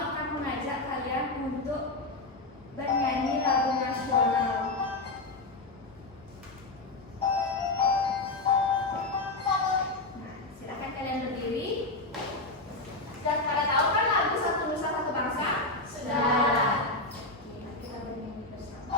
Ibu akan mengajak kalian untuk bernyanyi lagu nasional. Nah, silakan kalian berdiri. Dan pada tahu kan lagu Satu Nusa Satu Bangsa? Sudah. Oke, kita bernyanyi bersama.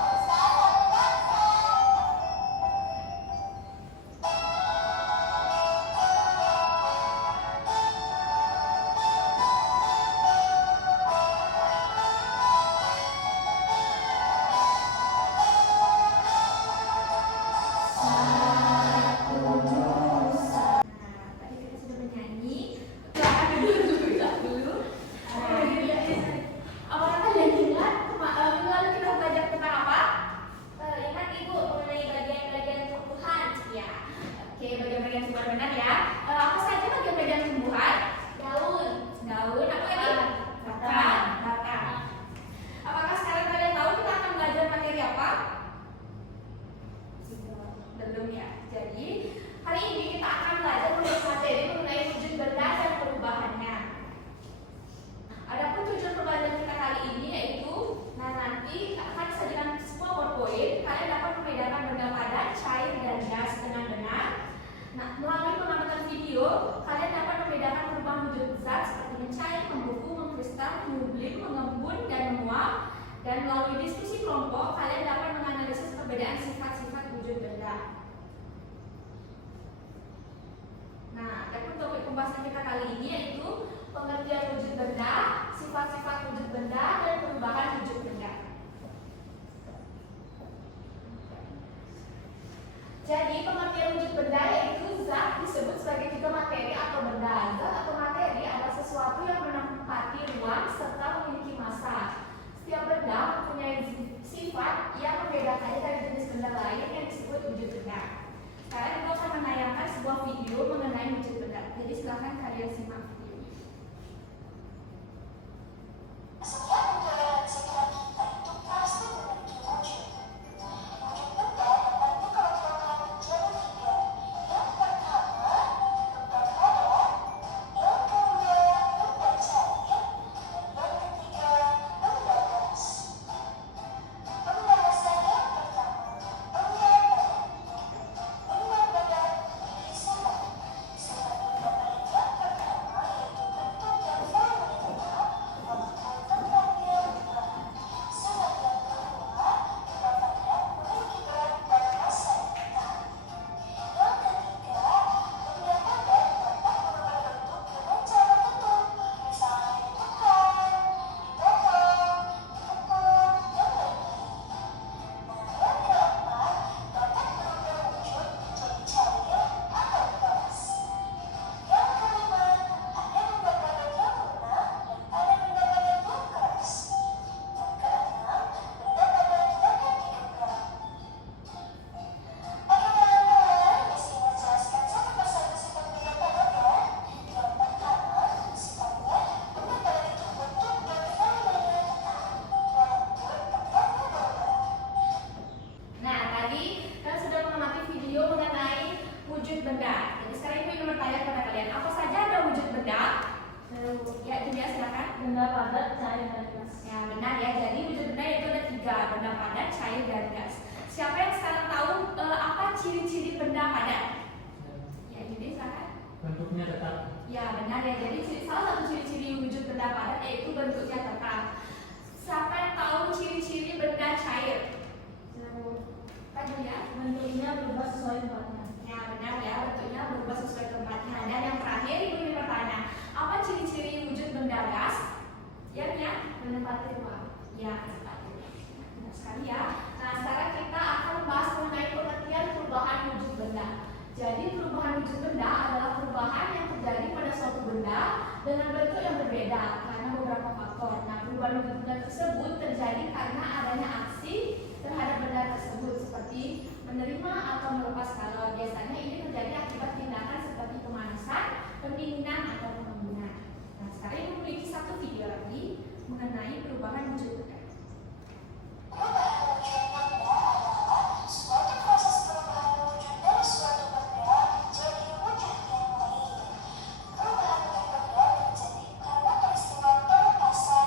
Kalian dapat membedakan perubahan wujud zat seperti mencair, membeku, mengkristal, mengublik, mengembun, dan menguap. Dan melalui diskusi kelompok, kalian dapat menganalisis perbedaan sifat-sifat wujud benda. Nah, adapun topik pembahasan kita kali ini yaitu pengertian wujud benda, sifat-sifat wujud benda, dan perubahan wujud benda. Jadi pengertian wujud benda yaitu zat disebut sebagai juga materi atau benda. Zat atau materi adalah sesuatu yang menempati ruang serta memiliki massa. Setiap benda mempunyai sifat yang membedakannya dari jenis benda lain yang disebut wujud benda. Sekarang kita akan menayangkan sebuah video mengenai wujud benda. Jadi silakan kalian simak video. Benda padat, cair, dan gas. Ya benar ya. Jadi wujud benda itu ada 3, benda padat, cair, dan gas. Siapa yang sekarang tahu apa ciri-ciri benda padat? Ya jadi silakan. Bentuknya tetap. Ya benar ya. Jadi salah satu ciri-ciri wujud benda padat yaitu bentuknya tetap. Siapa yang tahu ciri-ciri benda cair? Tadi ya. Bentuknya berubah sesuai tempatnya. Ya benar ya. Bentuknya berubah sesuai tempatnya. Dan yang terakhir ibu bertanya, apa ciri-ciri wujud benda gas? Ya, menempati ruang. Ya, menempati ruang. Benar sekali ya. Nah, sekarang kita akan membahas mengenai pengertian perubahan wujud benda. Jadi, perubahan wujud benda adalah perubahan yang terjadi pada suatu benda dengan bentuk yang berbeda karena beberapa faktor. Nah, perubahan wujud benda tersebut terjadi karena adanya aksi terhadap benda tersebut seperti menerima atau melepas kalor. Biasanya ini terjadi akibat tindakan seperti pemanasan, pendinginan, atau pengembunan. Nah, sekarang ibu memiliki satu video lagi mengenai perubahan wujud benda. Perubahan wujud benda terjadi karena peristiwa pelepasan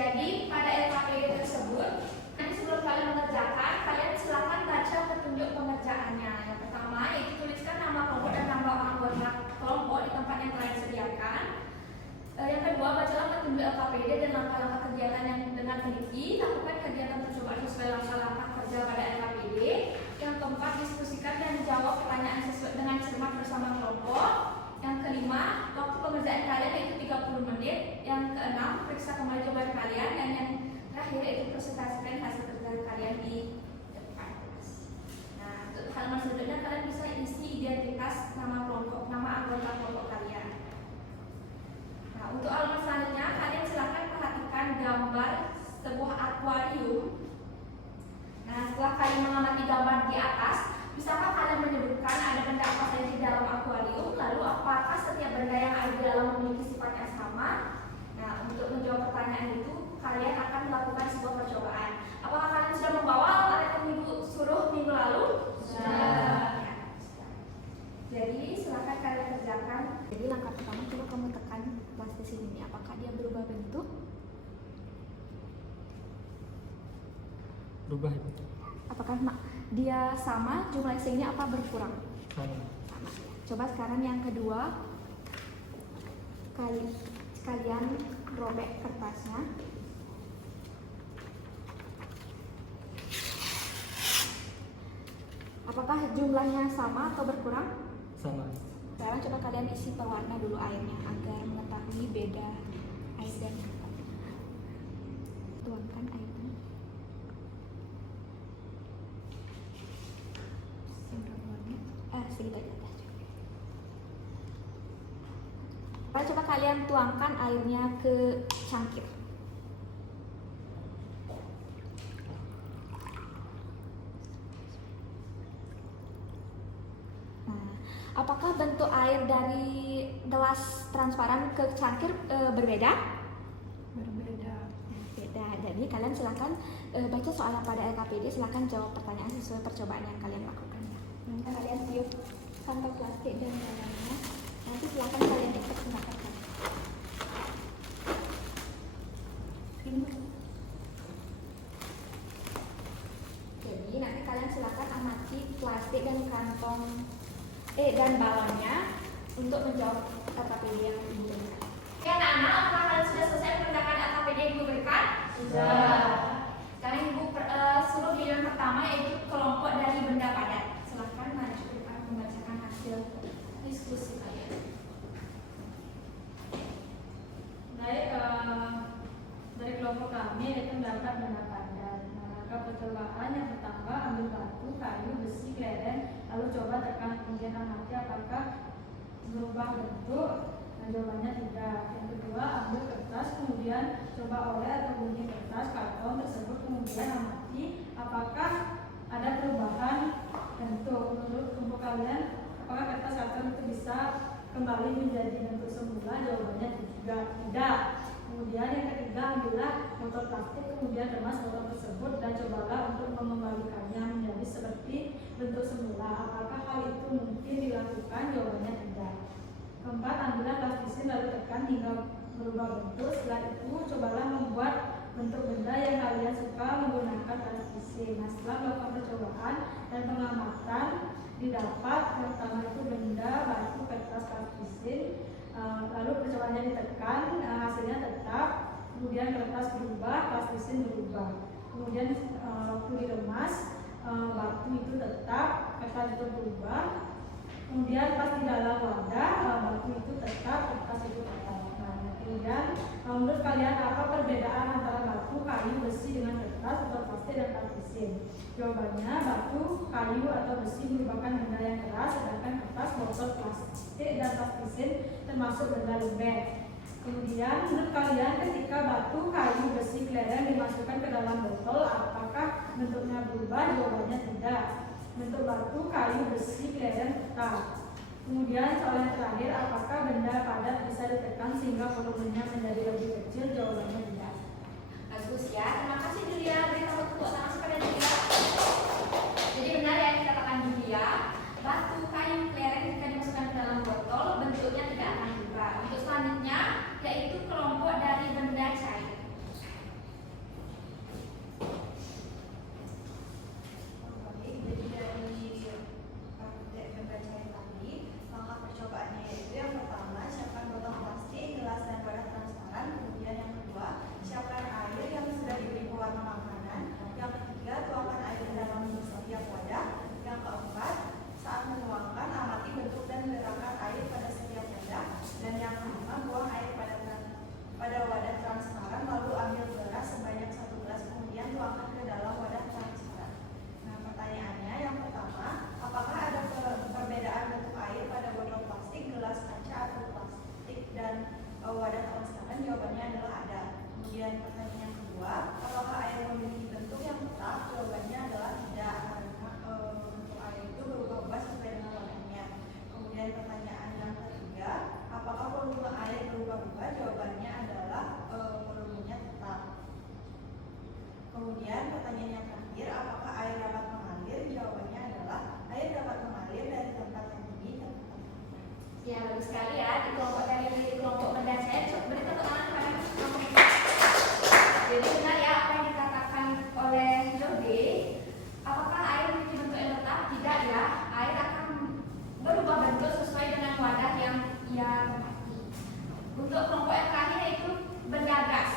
Jadi pada LKPD tersebut, nanti sebelum kalian mengerjakan, kalian silakan baca petunjuk pengerjaannya. Yang pertama, yaitu tuliskan nama kelompok dan nama anggota kelompok di tempat yang telah disediakan. Yang kedua, bacalah petunjuk LKPD dan langkah-langkah kegiatan yang dengan teliti. Lakukan kegiatan percobaan sesuai langkah-langkah kerja pada LKPD. Yang keempat, diskusikan dan jawab pertanyaan sesuai dengan cermat bersama kelompok. Yang kelima, waktu pengerjaan kalian yaitu 30 menit. Yang keenam, periksa kembali jawaban kalian. Dan yang terakhir yaitu presentasikan hasil kerja kalian di depan kelas. Nah, untuk halaman selanjutnya kalian bisa isi identitas nama kelompok, nama anggota kelompok kalian. Nah, untuk halaman selanjutnya kalian silakan perhatikan gambar sebuah akuarium. Nah, setelah kalian mengamati gambar di atas, bisakah kalian menyebutkan ada benda apa saja di dalam akuarium? Lalu apakah setiap benda yang ada di dalam memiliki sifat yang sama? Nah, untuk menjawab pertanyaan itu, kalian akan melakukan sebuah percobaan. Apakah kalian sudah membawa alat yang ibu suruh minggu lalu? Sudah. Ya, sudah. Jadi silakan kalian kerjakan. Jadi langkah pertama coba kamu tekan plastisin ini. Apakah dia berubah bentuk? Berubah Ibu. Apakah dia sama jumlah isinya apa berkurang? Sama. Sama. Coba sekarang yang kedua, kalian robek kertasnya. Apakah jumlahnya sama atau berkurang? Sama. Sekarang coba kalian isi pewarna dulu airnya agar mengetahui beda air dan kertas. Tuangkan airnya. Segitu aja. Coba kalian tuangkan airnya ke cangkir. Nah, apakah bentuk air dari gelas transparan ke cangkir berbeda? Berbeda. Beda. Jadi kalian silakan baca soalnya pada LKPD, silakan jawab pertanyaan sesuai percobaan yang kalian lakukan. Nanti kalian tiup kantong plastik dan dalamnya. Nanti silakan kalian ikut gunakan. Jadi nanti kalian silakan amati plastik dan kantong dan balonnya untuk menjawab LKPD yang diberikan. Oke anak-anak, apakah kalian sudah selesai mengerjakan LKPD yang diberikan? Sudah. Sekarang ibu suruh video yang pertama yaitu kelompok dari benda padat. Silakan maju depan membacakan hasil diskusi kalian. Baik, dari kelompok kami yaitu mendapat benda padat. Nah, langkah percobaan yang pertama, ambil batu, kayu, besi, kelereng, lalu coba tekan kemudian amati apakah berubah bentuk. Nah, jawabannya tidak. Yang kedua, ambil kertas, kemudian coba oleh atau gunting kertas karton tersebut, kemudian amati apakah ada perubahan bentuk. Menurut kelompok kalian, apakah kertas karton itu bisa kembali menjadi bentuk semula? Jawabannya juga tidak. Kemudian yang ketiga, ambillah botol plastik, kemudian kemas botol tersebut dan cobalah untuk mengembalikannya menjadi seperti bentuk semula. Apakah hal itu mungkin dilakukan? Jawabannya tidak. Keempat, ambillah plastisin lalu tekan hingga berubah bentuk. Setelah itu, cobalah membuat bentuk benda yang kalian suka menggunakan plastisin. Nah, setelah melakukan percobaan dan pengamatan, didapat yang pertama itu benda, batu, kertas, plastisin. Lalu percobaannya ditekan, hasilnya tetap. Kemudian kertas berubah, plastisin berubah. Kemudian waktu dikemas, batu itu tetap, kertas itu berubah. Kemudian pas di dalam wadah, batu itu tetap, kertas itu tetap. Nah, kemudian menurut kalian apa perbedaan antara batu, kayu, besi dengan kertas atau plastik dan plastisin? Jawabannya, batu, kayu atau besi merupakan benda yang keras, sedangkan kertas, botol, plastik dan plastisin termasuk benda lembek. Kemudian menurut kalian ketika batu, kayu, besi, kelereng dimasukkan ke dalam botol, apakah bentuknya berubah? Jawabannya tidak. Bentuk batu, kayu, besi, kelereng tetap. Kemudian soal yang terakhir, apakah benda padat bisa ditekan sehingga volumenya menjadi lebih kecil? Jawabannya tidak. Bagus ya, terima kasih Julia. Beri tepuk tangan kepada Julia. Jadi benar ya yang dikatakan Julia, batu, kayu, kelereng jika dimasukkan ke dalam botol bentuknya tidak akan berubah. Untuk selanjutnya yaitu kelompok dari benda cair. Ya, bagus sekali ya. Di kelompok dari kelompok benda cair, beri tepuk tangan kepada kelompok ini. Jadi benar ya apa yang dikatakan oleh Jode. Apakah air memiliki bentuk yang tetap? Tidak ya. Air akan berubah bentuk sesuai dengan wadah yang ia tempati. Untuk kelompok yang terakhir yaitu benda gas.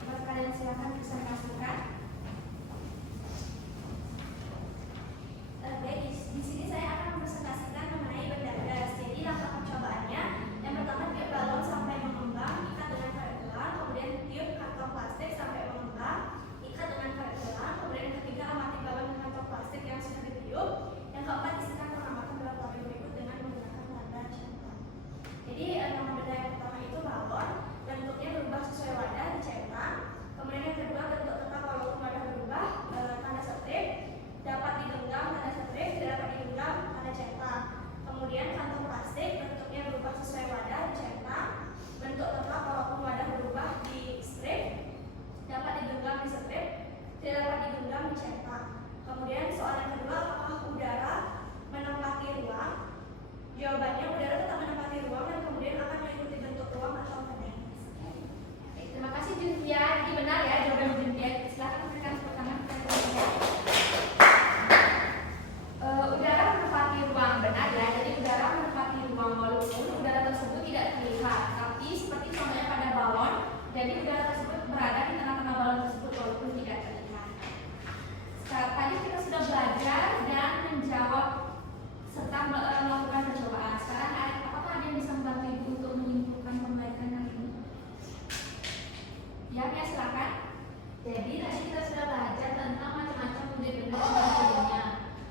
Coba kalian silakan presentasikan. Oke, di sini saya akan mempresentasikan mengenai benda gas. Jadi langkah percobaannya, yang pertama tiup balon sampai mengembang, ikat dengan karet gelang, kemudian tiup kantong plastik sampai mengembang, ikat dengan karet gelang, kemudian yang ketiga amati balon dengan kantong plastik yang sudah ditiup, yang keempat isikan pengamatan dalam tabel berikut dengan menggunakan tanda centang. Jadi nama benda yang pertama itu balon, bentuknya berubah sesuai wadah dicentang. Kemudian yang kedua bentuk tetap walaupun wadah berubah, tanda strip, dapat digenggam tanda strip, tidak dapat digenggam tanda centang. Kemudian kantong plastik bentuknya berubah sesuai wadah dicentang, bentuk tetap walaupun wadah berubah di strip, dapat digenggam di strip, tidak dapat digenggam dicentang. Kemudian soal yang kedua, apakah udara menempati ruang? Jawabannya udara tetap menempati ruang dan kemudian akan mengikuti bentuk ruang atau benda. Terima kasih Juntia. Jadi benar ya jawaban Juntia. Silakan berikan tepuk tangan kepada Juntia. Udara menempati ruang, benar ya. Jadi udara menempati ruang walaupun udara tersebut tidak terlihat, tapi seperti contohnya pada balon, jadi udara tersebut berada di tengah-tengah balon tersebut walaupun tidak terlihat. Sekarang tadi kita sudah belajar dan menjawab serta melakukan percobaan. Sekarang apakah ada yang bisa membantu Ibu untuk menyimpulkan pembelajaran hari ini? Ya, silakan. Jadi tadi kita sudah belajar tentang macam-macam wujud benda dan ciri-cirinya.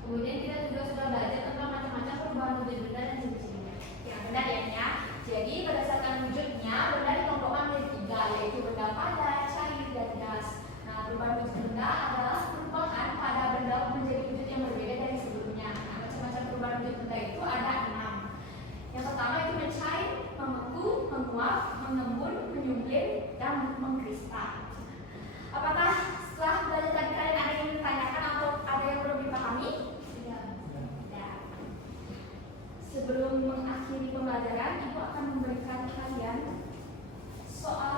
Kemudian kita juga sudah belajar tentang macam-macam perubahan wujud benda dan ciri-cirinya. Ya, benar ya. Jadi berdasarkan wujudnya, benda dikelompokkan menjadi tiga, yaitu benda padat, cair, dan gas. Nah, perubahan wujud benda adalah perubahan pada benda menjadi wujud yang berbeda dari sebelumnya. Nah, macam-macam perubahan wujud benda itu ada 6. Yang pertama itu mencair, membeku, menguap, mengembun, menyublim, dan mengkristal. Apakah setelah belajar tadi kalian ada yang ditanyakan atau ada yang belum dipahami? Tidak. Sebelum mengakhiri pembelajaran, Ibu akan memberikan kalian soal